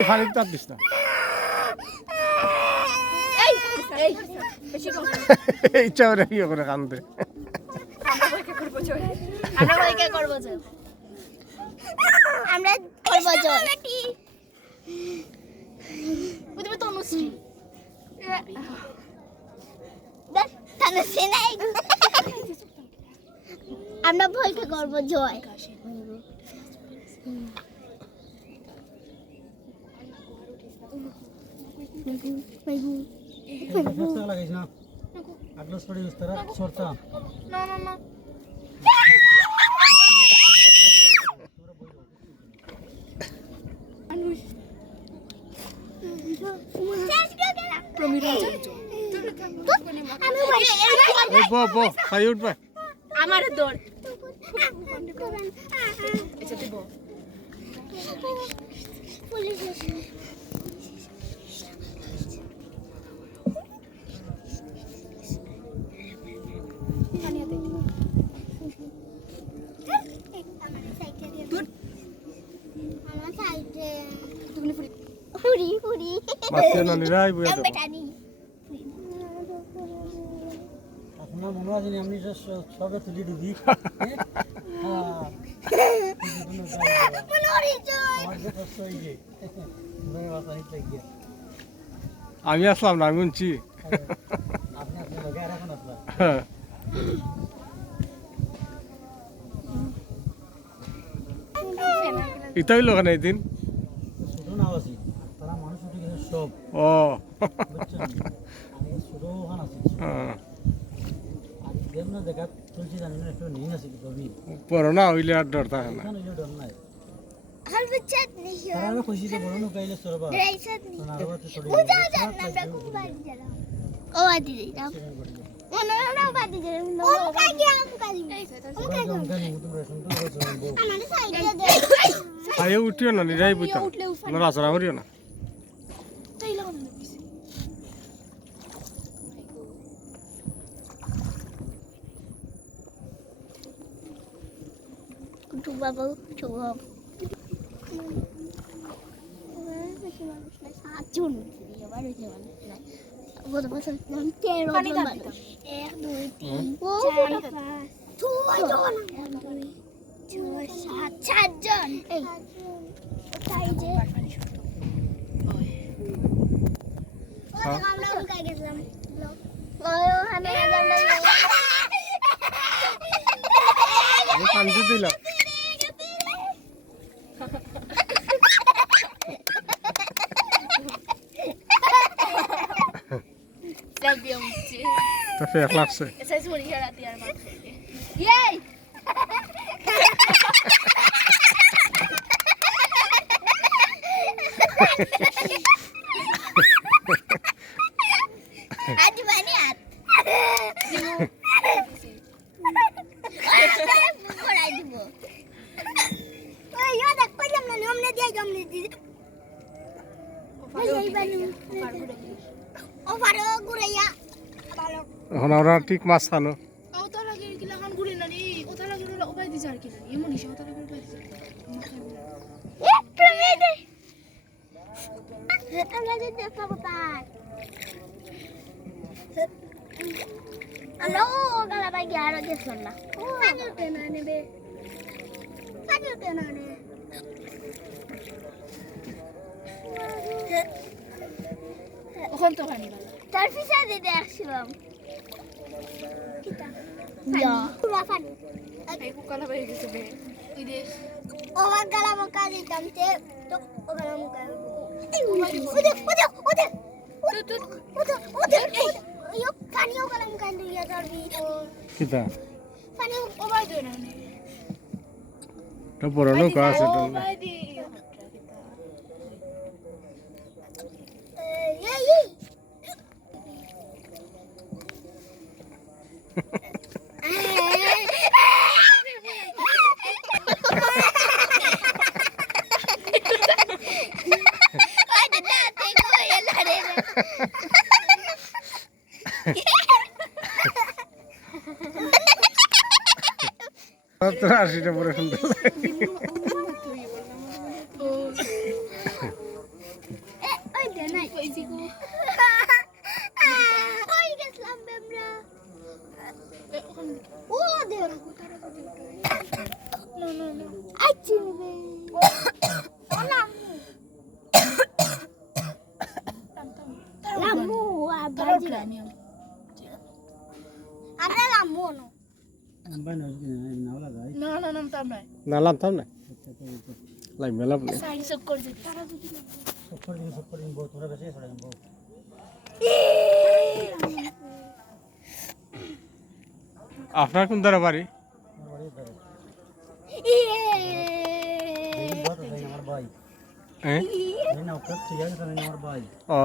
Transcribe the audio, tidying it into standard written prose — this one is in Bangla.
ফানির তার দিস না ইচ্ছা করে ইয়ে করে কান্দে আমরা করবো জয় তনুশ্রী আমরা ভয়কে করবো জয় আমার দৌড় আপনার মনে আছে আমি সবে তুলি দিদি আমি আসলাম না আমি শুনছি ইতাই লোক না এদিন ছোট না আছি তারা মানুষ উঠে গেছে সব ও ছোট ওখান আছে আর যেমন দেখা তুলছি জানি না একটু নিয়ে আসি গভীর করোনা হইলে আর ডর থাকে না এখানে ডর নাই हलवे चटनी है তারা খুশি তো বড় নো কাইলে সরবা ड्राई चटनी না আর তো ছোট मुझे जानना है को बाजी जरा ओ आदि दे ना ना बाजी जरा ओ का क्या हम का दी हमारे साइड दे আয়ে উঠিও না নিরাই বুঝতা নড়াচড়া করিও না তাই লাগাম কুটু বাবা শুভ Jun, dia baru jalan. Buat apa sih? Nanti orang baru. 1, 2, 3, 4, 5. Dua jon. 7 jon. Tahu je. Oh, kamu nak buka gitu? Oh, hanya ada lagi. আমি কান্দি দিলাম তা ফেক লাগছে Esa es una hija de tía hermano. ¡Yay! Hadi banyak. এখন আমরা ঠিক মাছ খানো তার পিছা দিতে আসছিলাম Ya. Kurafan. Aku kalah banyak gitu be. Ini. Orang kalau mau kali tamte, tok orang mau kali. Udah. Yuk kan yuk kalau mau kali ya tadi. কিতা Kan yuk Obat tu nak ni. তা বড় লোক আছে তো Obat di. Ye. তোর হাসিটা পুরো সুন্দর নেবে লামু আর বাজি আমরা লামু না বাইন হচ্ছে না নাওলা যায় না না নাম তাম নাই নালাম থাম না লাই মেলাম না সাইন সব করে দিতে তারা যদি সব করে বউ তোরা বেশি ছড়াই বউ আপনার কোন দ্বারা বাড়ি আমার বাড়ি ধরে ইয়ে আমার ভাই হ্যাঁ এই না ওকে তুই জানিস আমার ভাই ও